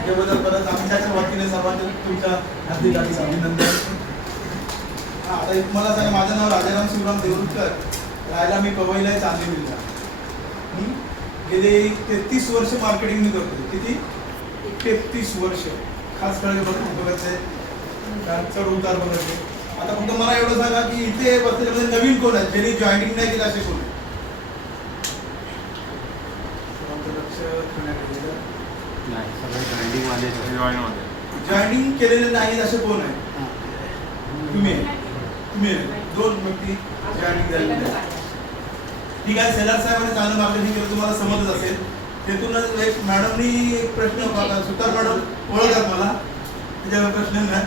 त्याच्याबद्दल परत आमच्याच्या वतीने सर्वांच्या तुमच्या हार्दिक हार्दिक अभिनंदन. आता एक मला सांगा, माझं नाव राजाराम शिवराम देऊळकर, राहायला मी पवईला आहे, चांदीविलला. गेले 33 वर्ष मार्केटिंग मी करतो. किती? 33 वर्ष. खास कळले बघायचे, चढ उतार बघायचे. आता फक्त मला एवढं सांगा की इथे बसलेले नवीन कोण आहे ज्यांनी जॉईनिंग नाही केलं, असे कोण आहे? जॉईनिंग केलेले नाही असे कोण आहे? तुम्ही दोन व्यक्ती जॉईनिंग झालेले आहेत. ठीक आहे. सेलर साहेबांनी चांगलं मार्केटिंग केलं, तुम्हाला समजत असेल. तिथूनच एक मॅडमनी एक प्रश्न, सुतार मॅडम ओळखतात मला, त्याच्यावर प्रश्न नाही.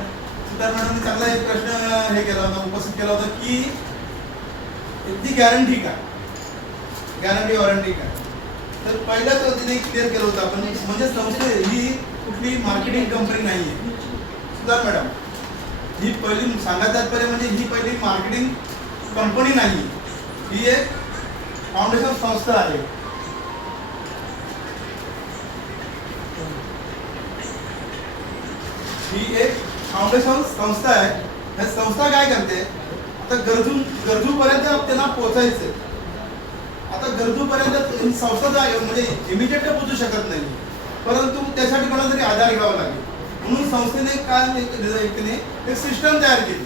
सुतार मॅडमनी चांगला एक प्रश्न हे केला होता, उपस्थित केला होता की ती गॅरंटी काय, गॅरंटी वॉरंटी काय. तर पहिला तर तिने क्लिअर केलं होतं आपण, म्हणजे संस्था ही कुठली मार्केटिंग कंपनी नाही आहे. सुतार मॅडम, ही पहिली सांगायचं तात्पर्य म्हणजे ही पहिली मार्केटिंग कंपनी नाही, ही एक फाउंडेशन संस्था आहे. ही एक फाउंडेशन संस्था आहे. ही संस्था काय करते, आता गरजूपर्यंत त्यांना पोहोचायचं. आता गरजूपर्यंत संस्था म्हणजे इमिजिएट पोहोचू शकत नाही, परंतु त्यासाठी कोणाला तरी आधार घ्यावा लागेल. म्हणून संस्थेने काय एक सिस्टम तयार केली.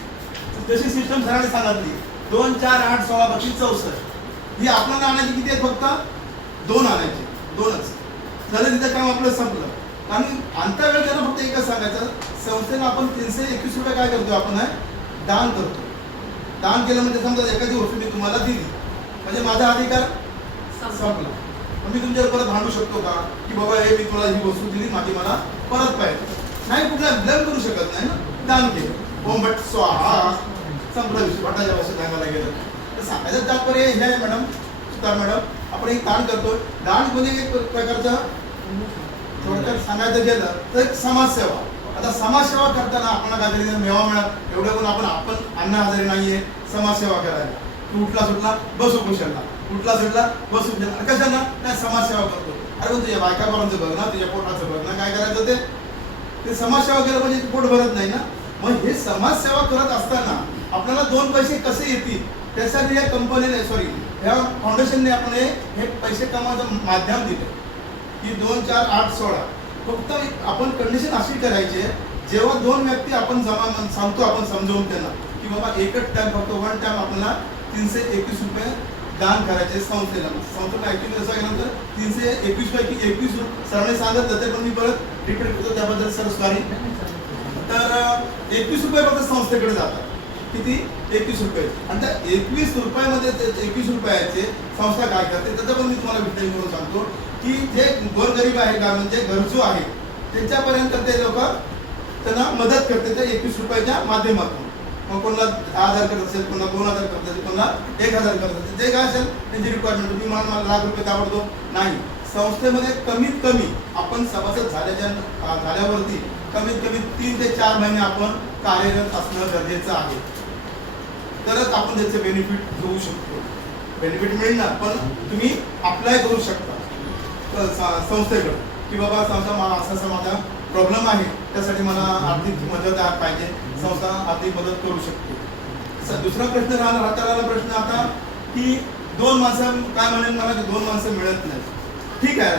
जशी सिस्टम सरांनी सांगितली, 2, 4, 8, 16, 32, 64 ही आपल्याला आणायची. किती आहेत? फक्त 2 आणायचे. 2च झालं, तिथं काम आपलं संपलं. आणि आणता वेळ त्यांना फक्त एकच सांगायचं, संस्थेला आपण 321 रुपये काय करतो, आपण दान करतो. दान केलं म्हणजे समजा एखादी वस्तू मी तुम्हाला दिली म्हणजे माझा अधिकार संपला. मी तुमच्यावर परत भांडू शकतो का की बाबा हे मी तुला ही वस्तू दिली, माझी मला परत पाहिजे? नाही, कुठला ब्लेम करू शकत नाही ना. दान केलं, ओम भट स्वाहा, संपला विषय. भटाच्या भाषेत सांगायला गेलं तर सांगायचं तात्पर्य हे आहे मॅडम, सुतार मॅडम, आपण एक दान करतो. दान म्हणजे एक प्रकारचा थोडक्यात सांगायचं गेलं तर एक समाजसेवा. आता समाजसेवा करताना आपल्याला काहीतरी मेवा मिळाला, एवढं पण आपण अण्णा हजारे नाहीये समाजसेवा करायला. तू उठला सुटला बसू कुशलला, उठला सुटला बसू कुशलला, कशाला नाही समाजसेवा करतो. अरे पण तुझ्या बायकापर्यंत बघ ना, तुझ्या पोटाचं बघ ना, काय करायचं ते समाजसेवा केलं म्हणजे पोट भरत नाही ना. मग हे समाजसेवा करत असताना आपल्याला 2 पैसे कसे येतील त्यासाठी या कंपनीने ह्या फाउंडेशनने आपण हे पैसे कमवायचं माध्यम दिलं की 2, 4, 8, 16. फक्त आपण कंडिशन अशी करायची, जेव्हा 2 व्यक्ती आपण सांगतो, आपण समजावून त्यांना की बाबा एकच टाइम, फक्त 1 टाइम आपल्याला 321 रुपये दान करायचे संस्थेला. संस्थेला ऍक्च्युली असं केल्यानंतर 321 पैकी 21 सरांनी सांगत होते, पण मी परत रिपीट करतो त्याबद्दल सर सॉरी. तर 21 रुपये फक्त संस्थेकडे जातात. किती? 21 रुपये. आणि त्या 21 रुपयामध्ये 21 रुपयाचे संस्था काय करते त्याचं पण मी तुम्हाला डिटेल करून सांगतो की जे गोरगरीब आहे का, म्हणजे गरजू आहे त्यांच्यापर्यंत ते लोक त्यांना मदत करते त्या 21 रुपयाच्या माध्यमातून. मग कोणाला 10,000 करत असेल, कोणाला 2,000 करत असेल, कोणाला 1,000 करत असेल, जे काय असेल त्यांची रिक्वायरमेंट. तुम्ही मला लाख रुपये ताबडतो नाही. संस्थेमध्ये कमीत कमी आपण सभासद झाल्यावरती कमीत कमी 3 ते 4 महिने आपण कार्यरत असणं गरजेचं आहे, तरच आपण त्याचे बेनिफिट घेऊ शकतो. बेनिफिट मिळणार, पण तुम्ही अप्लाय करू शकता संस्थेकडे की बाबा समजा मला असा माझा प्रॉब्लेम आहे, त्यासाठी मला आर्थिक मदत पाहिजे, संस्था आर्थिक मदत करू शकते. दुसरा प्रश्न राहिला प्रश्न आता की 2 माणसं काय म्हणेल मला की 2 माणसं मिळत नाही. ठीक आहे,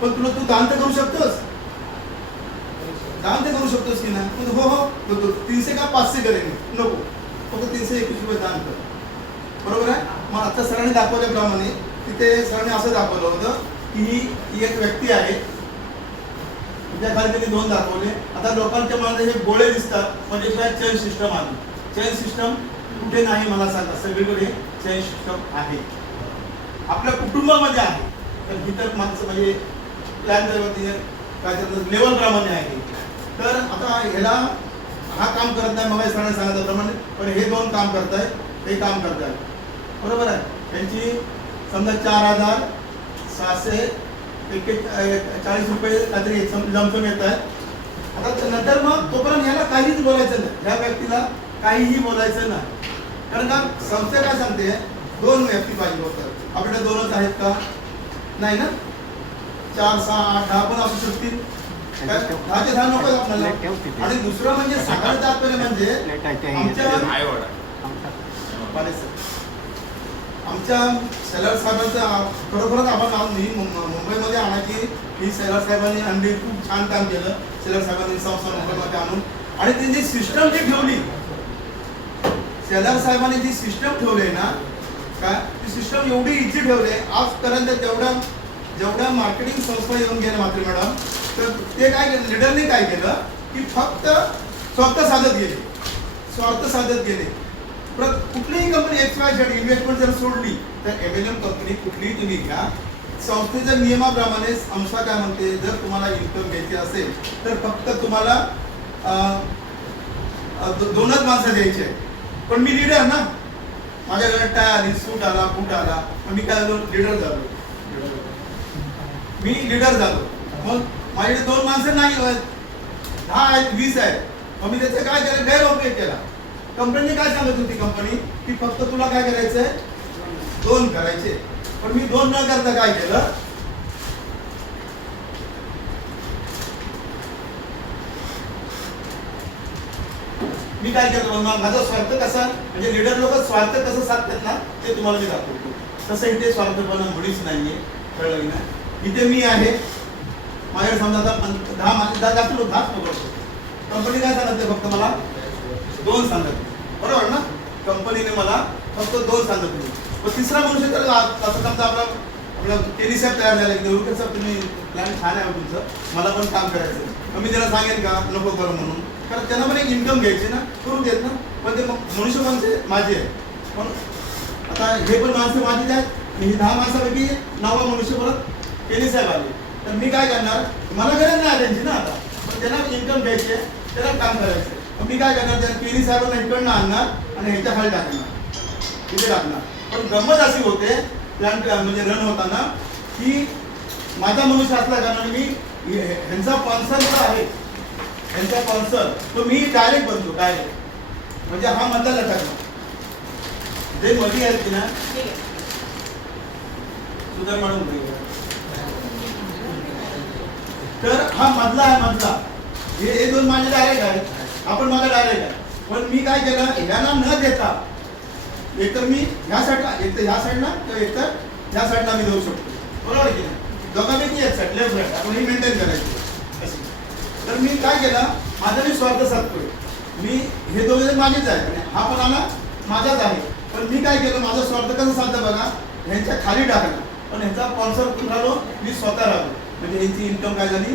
पण तुला तू दान तर करू शकतोस, दान ते करू शकतोस की नाही? हो हो, 300 का 500 करेन, नको, फक्त 321 रुपये दान कर. बरोबर आहे. मग आता सरांनी दाखवल्याप्रमाणे तिथे सरांनी असं दाखवलं होतं की ही एक व्यक्ती आहे, त्या खाली त्यांनी 2 दाखवले. आता लोकांच्या मनात हे गोळे दिसतात म्हणजे काय चेन सिस्टम आहे. चेन सिस्टम कुठे नाही मला सांगा, सगळीकडे चेन सिस्टम आहे, आपल्या कुटुंबामध्ये आहे. तर इतर माणसं म्हणजे प्लॅन काय लेवल प्रमाणे आहे. तर आता ह्याला हा काम करत नाही, मग सरांनी सांगितल्याप्रमाणे, पण हे 2 काम करताय, हे काम करताय. बरोबर आहे. त्यांची समजा 4,640 रुपये काहीतरी लमसम येत आहे. आता नंतर मग तोपर्यंत ह्याला काहीच बोलायचं नाही, ह्या व्यक्तीला काहीही बोलायचं नाही. कारण का संस्था काय सांगते, 2 व्यक्ती पाहिजे होतात. आपल्याकडे 2च आहेत का? नाही ना, 4, 6, 8, 10 पण असू शकतील. दहाचे दहा नको आपल्याला. आणि दुसरं म्हणजे सगळ्यात तात्पर्य म्हणजे आमच्या सेलर साहेबांचा खरोखरच आभार मानून मी मुंबईमध्ये आणायची ही सेलर साहेबांनी आणली, खूप छान काम केलं सेलर साहेबांनी संस्था मुंबईमध्ये आणून. आणि त्यांची सिस्टम जी ठेवली, सेलर साहेबांनी जी सिस्टम ठेवली ना काय, ती सिस्टम एवढी इझी ठेवली आजपर्यंत. जेवढ्या मार्केटिंग संस्था येऊन गेल्या मात्र मॅडम, तर ते काय केलं, लिडरने काय केलं की फक्त स्वार्थ साधत गेले. कुठलीही कंपनी XYZ इन्व्हेस्टमेंट जर सोडली तर MLM कंपनी कुठलीही तुम्ही घ्या, संस्थेच्या नियमाप्रमाणे संस्था काय म्हणते, जर तुम्हाला इन्कम घ्यायची असेल तर फक्त तुम्हाला दोनच माणसं द्यायची आहे. पण मी लीडर ना, माझ्याकडे टाय आली, सूट आला, बूट आला, मग मी काय झालो, मी लीडर झालो. मग माझ्याकडे दोन माणसं नाही, 10 आहेत, 20 आहेत. मग मी त्याचं काय केलं, गैरउपयोग केला. कंपनीने काय सांगत होती कंपनी की फक्त तुला काय करायचंय, 2 करायचे. पण मी 2 न करता काय केलं, मी काय केलं, माझा स्वार्थ कसा, म्हणजे लीडर लोक स्वार्थ कसं साधतात ना ते तुम्हाला मी दाखवतो. तसं इथे स्वार्थपणा मुळीच नाहीये, कळलं ना. इथे मी आहे, माझ्याकडे समजा 10 माणसं जास्त लोक 10 पकडतो. कंपनी काय सांगते, फक्त मला 2 सांगत, बरोबर ना. कंपनीने मला फक्त 2 सांगत नाही. पण तिसरा मनुष्य तर असं समजा आपला केली साहेब तयार झाला की देऊ साहेब तुम्ही प्लॅन छान आहे तुमचं, मला पण काम करायचं. मग मी त्याला सांगेन का नको करू म्हणून, कारण त्यांना पण एक इन्कम घ्यायची ना, करून देत ना. पण ते मनुष्य माणसे माझे आहे. पण आता हे पण माणसं माझीच आहेत. ही 10 माणसापैकी 9वा मनुष्य परत केली साहेब आले, तर मी काय करणार, मला गरज नाही त्यांची ना आता, पण त्यांना इन्कम घ्यायची आहे, त्याला काम करायचं. मग मी काय करणार, त्या केली साहेबांना इकडनं आणणार आणि ह्याच्या खाली टाकणार, इथे टाकणार. पण गंमत अशी होते प्लॅन म्हणजे रन होताना की माझा मनुष्य असला कारणाने मी ह्यांचा स्पॉन्सर जो आहे, ह्यांचा स्पॉन्सर तो मी डायरेक्ट बनतो, डायरेक्ट. म्हणजे हा मधला टाकणार, जे मध्ये आहेत की ना सुधार म्हणून, तर हा मधला आहे, मधला. हे 2 माझे डायरेक्ट आहेत, आपण माझा डायरेक्ट आहे. पण मी काय केलं, ह्यांना न देता एकतर मी ह्या साईडला, एकतर ह्या साईडला किंवा एकतर ह्या साईडला मी देऊ शकतो, बरोबर की नाही. दोघांपैकी एक साईड, लेफ्ट साईड आपण ही मेंटेन करायची अशी. तर मी काय केलं, माझा मी स्वार्थ साधतोय. मी हे दोघे माझेच आहे आणि हा पण आला माझाच आहे. पण मी काय केलं, माझा स्वार्थ कसं साधतं बघा, ह्यांच्या खाली टाकलं. पण ह्यांचा स्पॉन्सर कुठं राहिलो, मी स्वतः राहिलो. म्हणजे ह्यांची इन्कम काय झाली,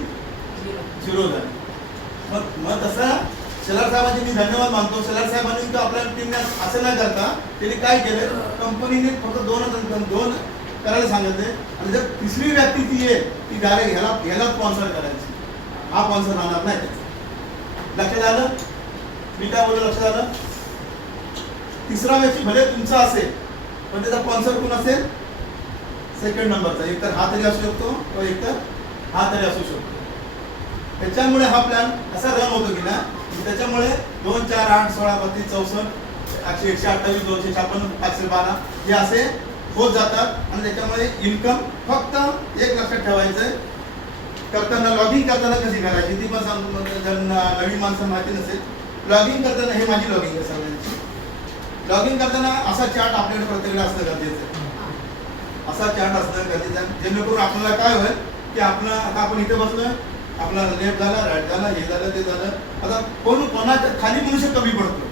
0 झाली. मग तसं सेलर साहेबांचे मी धन्यवाद मानतो. सेलर साहेबांनी आपल्या टीमने असं न करता त्यांनी काय केलं, कंपनीने फक्त 2 करायला सांगितले. आणि जर तिसरी व्यक्ती ती आहे ती डायरेक्ट ह्याला स्पॉन्सर करायची, हा स्पॉन्सर राहणार नाही. लक्षात आलं मी काय बोललो, लक्षात आलं. तिसरा व्यक्ती भले तुमचा असेल पण त्याचा स्पॉन्सर कोण असेल, सेकंड नंबरचा. एकतर हा तरी असू शकतो किंवा एकतर हा तरी असू शकतो. त्याच्यामुळे हा प्लॅन असा रन होतो की ना, त्याच्यामुळे 2, 4, 8, 16, 32, 64, 128, 256, 512 हे असे होत जातात. आणि त्याच्यामुळे इन्कम फक्त एक लक्षात ठेवायचं, करताना लॉगिंग करताना कशी करायची ती पण सांगतो. जर नवीन माणसं माहिती नसेल, लॉगिंग करताना, हे माझी लॉगिंग आहे सगळ्यांची. लॉगिंग करताना असा चार्ट आपल्याकडे प्रत्येकडे असणं गरजेचं आहे. असा चार्ट असणं गरजेचं आहे, जेणेकरून आपल्याला काय होईल की आता आपण इथे बसलोय, आपला लेफ्ट झाला, राईट झाला, हे झालं, ते झालं. आता कोणाच्या खाली मनुष्य कमी पडतो,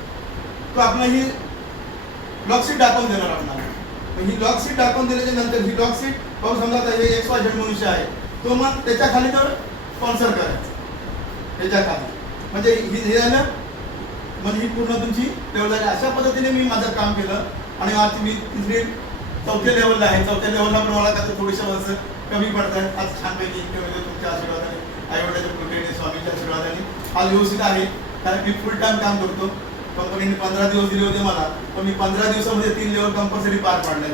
तो आपला ही लॉक शीट दाखवून देणार आपल्याला. ही लॉक शीट दाखवून दिल्याच्या नंतर ही लॉक शीट बघू, समजा हे XYZ मनुष्य आहे, तो मग त्याच्या खाली तर स्पॉन्सर करायचं, त्याच्या खाली. म्हणजे हे झालं, म्हणजे ही पूर्ण तुमची लेवल झाली. अशा पद्धतीने मी माझं काम केलं. आणि आज मी 4थ्या लेवलला आहे. 4थ्या लेवलला पण मला कसं थोडीशा वर्ष कमी पडतात. आज छानपैकी तुमच्या आशीर्वादाने, आईवडिलांच्या कृपेने, स्वामीच्या आशीर्वादाने आज व्यवस्थित आहे. कारण मी फुल टाइम काम करतो. कंपनीने 15 दिवस दिले होते मला, पण मी 15 दिवसामध्ये 3 लेवल कंपल्सरी पार पाडले.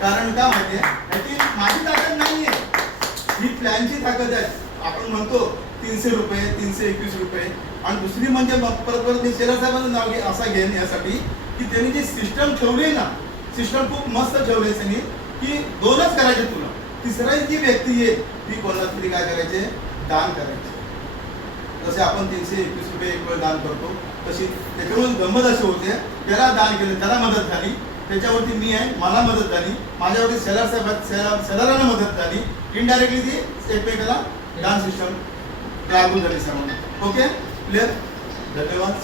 कारण का माहिती आहे, ह्याची माझी ताकद नाही आहे, ही प्लॅनची ताकद आहे. आपण म्हणतो 300 रुपये, 321 रुपये. आणि दुसरी म्हणजे परत मी सेलर साहेबांचं नाव असा घेईन यासाठी की त्यांनी जी सिस्टम ठेवली ना, सिस्टम खूप मस्त ठेवली त्यांनी की 2च करायचे तुला. तिसरी जी व्यक्ती आहे ती कोणाला तरी काय करायचे, दान करायचे. जसे आपण 321 रुपये एक वेळ दान करतो तशी त्याच्यामुळे गंमत अशी होते, त्याला दान केलं, त्याला मदत झाली, त्याच्यावरती मी आहे, मला मदत झाली, माझ्यावरती सेलरांना मदत झाली, इनडायरेक्टली ती एकमेकाला दान सिस्टम लागू झाली सर्वांना. Okay, clear. धन्यवाद.